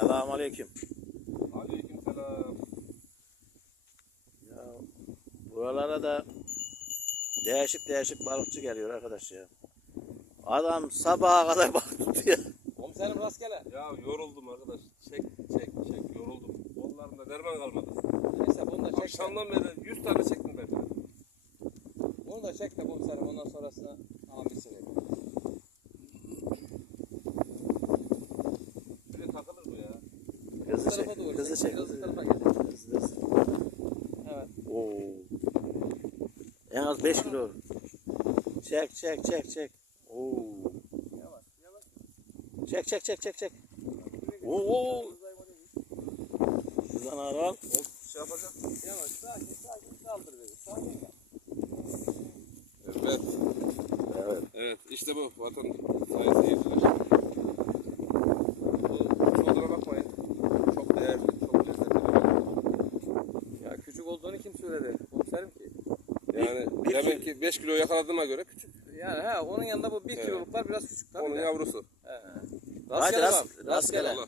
Selamun aleyküm. Aleykümselam. Ya buralara da değişik değişik balıkçı geliyor arkadaş ya. Adam sabaha kadar balık tutuyor. Komiserim rastgele. Ya yoruldum arkadaş. Çek çek çek yoruldum. Kollarımda derman kalmadı. Neyse bunu da çek. Akşamdan beri 100 tane çektim ben. Bunu da çek de komiserim ondan sonrasına tamam bitsin. Bir de takılır bu ya. Hızlı çek. Hızlı çek, hızlı tarafa Hızlı hızlı. Evet. Oo. En az 5 kilo. Çek çek çek çek. Oo. Yavaş yavaş. Çek çek çek çek çek. Oo. Şuradan alalım. O şey yapacak. Yavaş sakin sakin kaldır beni. Sakin kal. Evet. Evet. Evet işte bu vatan sayın seyirciler. Bu küçük olduğuna bakmayın. Çok değerli, çok lezzetli bir balık. Ya küçük söyledi? Komiserim ki. Yani Bir- demek ki 5 kilo yakaladığıma göre küçük. Yani ha onun yanında bu bir Evet. kiloluklar biraz küçük tabii Onun yavrusu. He. Hadi Rastgele rast- bak. rastgele. Allah.